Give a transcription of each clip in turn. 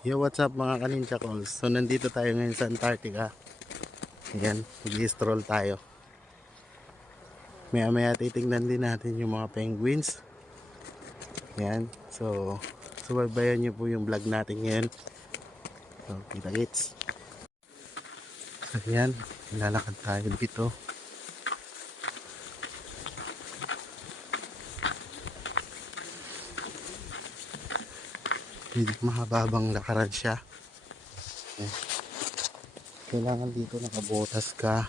Yo, what's up mga kaninja calls? So nandito tayo ngayon sa Antarctica. Ayan, mag-i-stroll tayo. Maya maya titignan din natin yung mga penguins. Ayan, so subaybayan nyo po yung vlog natin ngayon. So kita kits. Ayan, lalakad tayo dito. Hindi mahababang lakaran siya. Ayan. Kailangan dito nakabotas ka.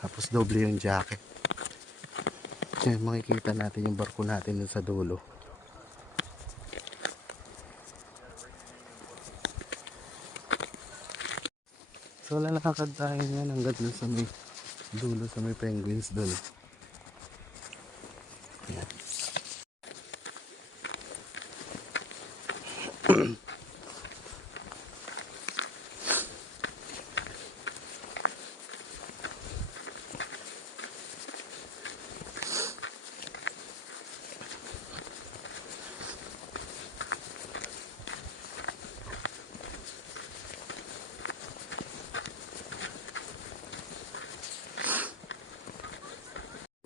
Tapos doble yung jacket. Ayan, makikita natin yung barko natin dun sa dulo. So lalakad tayo ngayon hanggang dun sa may dulo sa may penguins dun. Ayan.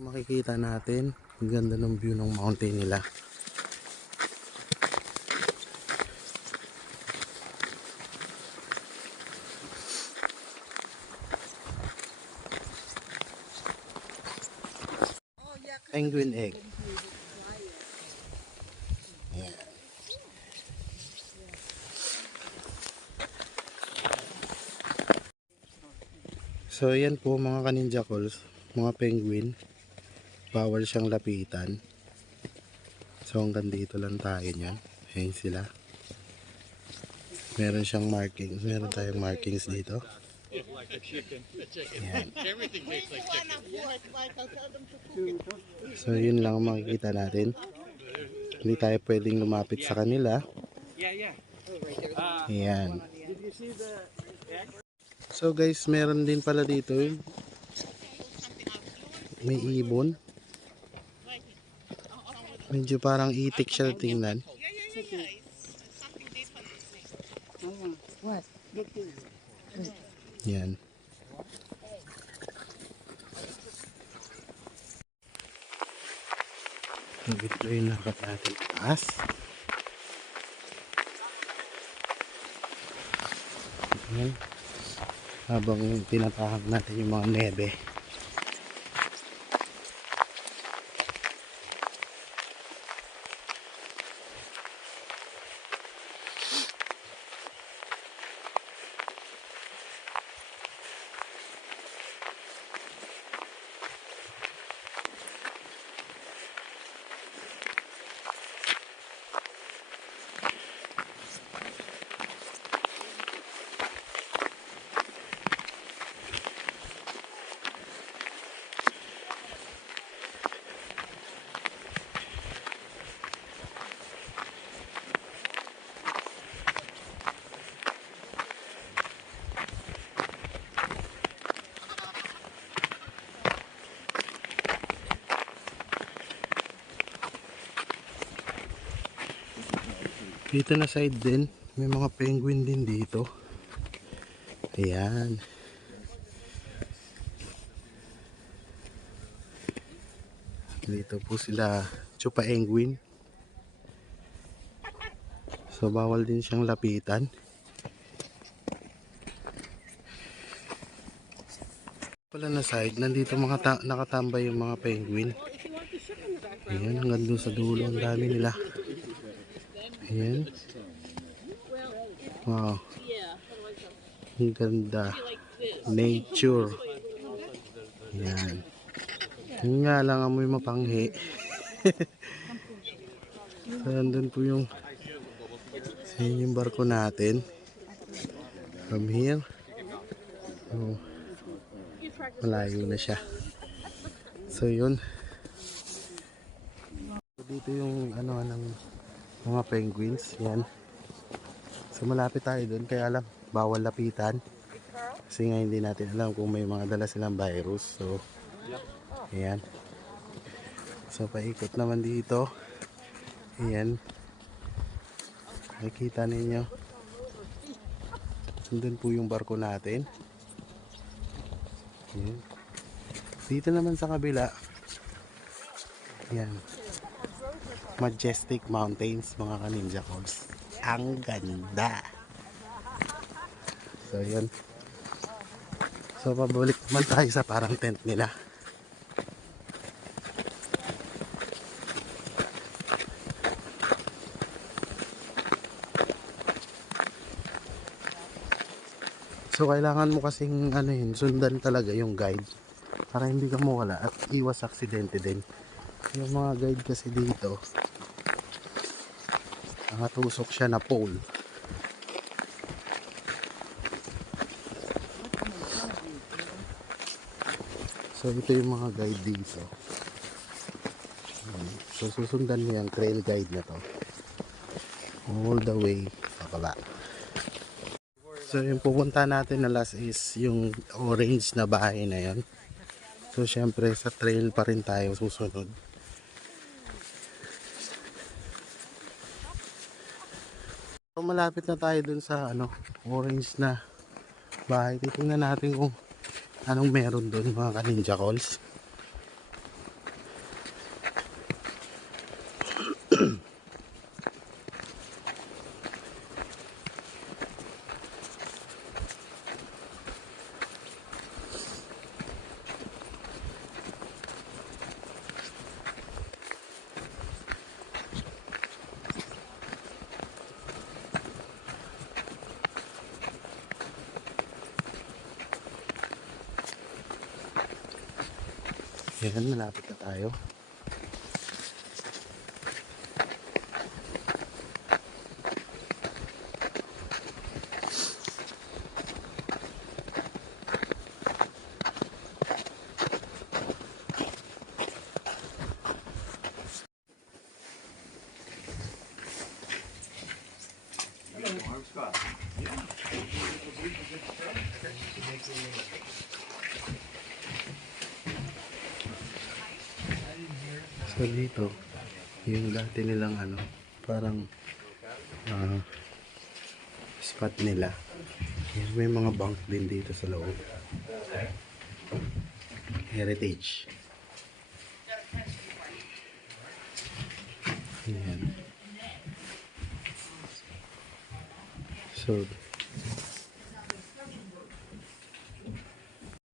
Makikita natin ang ganda ng view ng mountain nila. Penguin egg. Ayan. So yan po mga kaninja calls, mga penguin. Bawal siyang lapitan. So hanggang dito lang tayo niyan. Ayan sila. Meron siyang markings. Meron tayong markings dito. Ayan. So yun lang ang makikita natin. Hindi tayo pwedeng lumapit sa kanila. Ayan. So guys, meron din pala dito. May ibon. Medyo parang itik siya tingnan. Yan. Ito yung nakat natin taas. Yan. Habang tinatahak natin yung mga nebe. Dito na side din, may mga penguin din dito. Ayan. Dito po sila chupa penguin. So bawal din siyang lapitan. Pala na side, nandito mga nakatambay yung mga penguin. Ayan, hanggang doon sa dulo, ang dami nila. Ayan. Wow. Ang ganda. Nature. Ayan. Yun nga lang, amoy mapanghi. So, nandun po yung barko natin. From here. So, malayo na siya. So, yun. Dito yung ano ng mga penguins. Yan. So, malapit tayo dun. Kaya lang, bawal lapitan. Kasi nga hindi natin alam kung may mga dala silang virus. So, ayan. So, paikot naman dito. Ayan. Nakikita ninyo. Nandun po yung barko natin. Yan. Dito naman sa kabila, yan, Majestic Mountains, mga ka-ninja calls. Ang ganda. So yan. So pabalik naman tayo sa parang tent nila. So kailangan mo kasing ano yun, sundan talaga yung guide para hindi ka mawala at iwas aksidente din. Yung mga guide kasi dito, nakatusok siya na pole. So ito yung mga guide dito. So susundan mo yung trail guide na to all the way sa baba. So yung pupunta natin na last is yung orange na bahay na yon. So syempre sa trail pa rin tayo susunod. So malapit na tayo dun sa ano, orange na bahay. Titingnan natin kung anong meron dun, mga ka-ninja calls. Yan, malapit na tayo. So dito, yung dati nilang ano, parang spot nila. Yan, may mga bunk din dito sa loob. Heritage. Yan. So,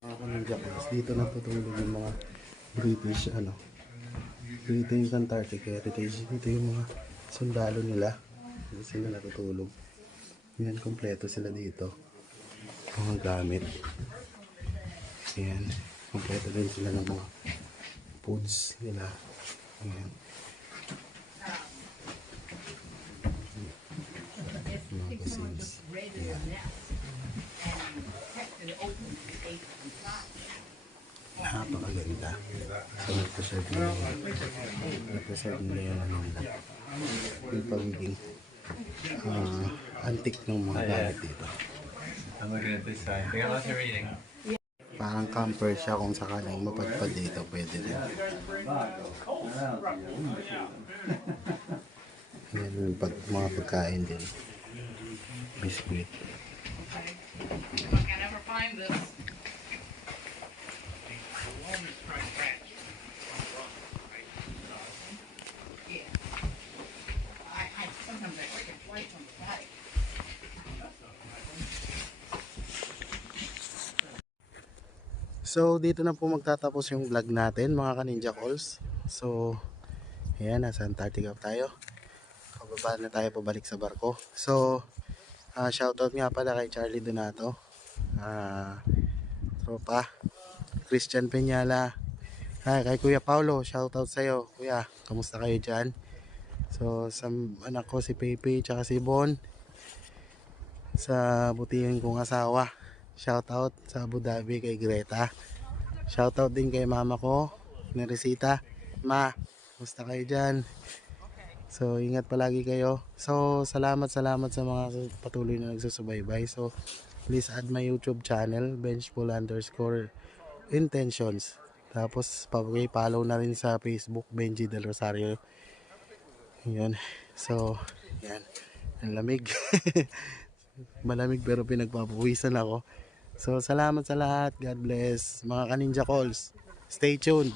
mga ka-ninja calls, dito natutulog yung mga British British Antarctic Heritage. Dito yung mga sundalo nila. Dito sila natutulog. Yan, kompleto sila dito. Mga gamit. Yan, kompleto din sila ng mga foods nila. Yan. Mga kusins. Yan. Napakaganda. So nagpreserve nila yung ano nila. Yung pagiging antique ng mga gamit dito. I'm looking at this side. They got lots of reading. Parang camper siya, kung sakaling mapadpad dito, pwede rin. Yan yung mga pagkain din. Biscuit. I can never find this. Yeah. I sometimes I take a flight from the bike. So dito na po magtatapos yung vlog natin, mga ka-ninja calls. So ayan, nasa Antarctica tayo. Pababa na tayo, pabalik sa barko. So shoutout nga pala kay Charlie Donato, tropa Christian Peñala, kay Kuya Paulo, shoutout sa'yo kuya, kamusta kayo dyan? So sa anak ko si Pepe tsaka si Bon, sa butihin kong asawa, shoutout sa Abu Dhabi kay Greta, shoutout din kay mama ko ni Resita. Ma, kamusta kayo dyan? So ingat palagi kayo. So salamat sa mga patuloy na nagsusubaybay. So please add my YouTube channel, Benchful_intentions. Tapos pag-follow na rin sa Facebook, Benji Del Rosario. Yun. So yan, ang lamig. Malamig pero pinagpapawisan ako. So salamat sa lahat. God bless. Mga Kaninja Calls. Stay tuned.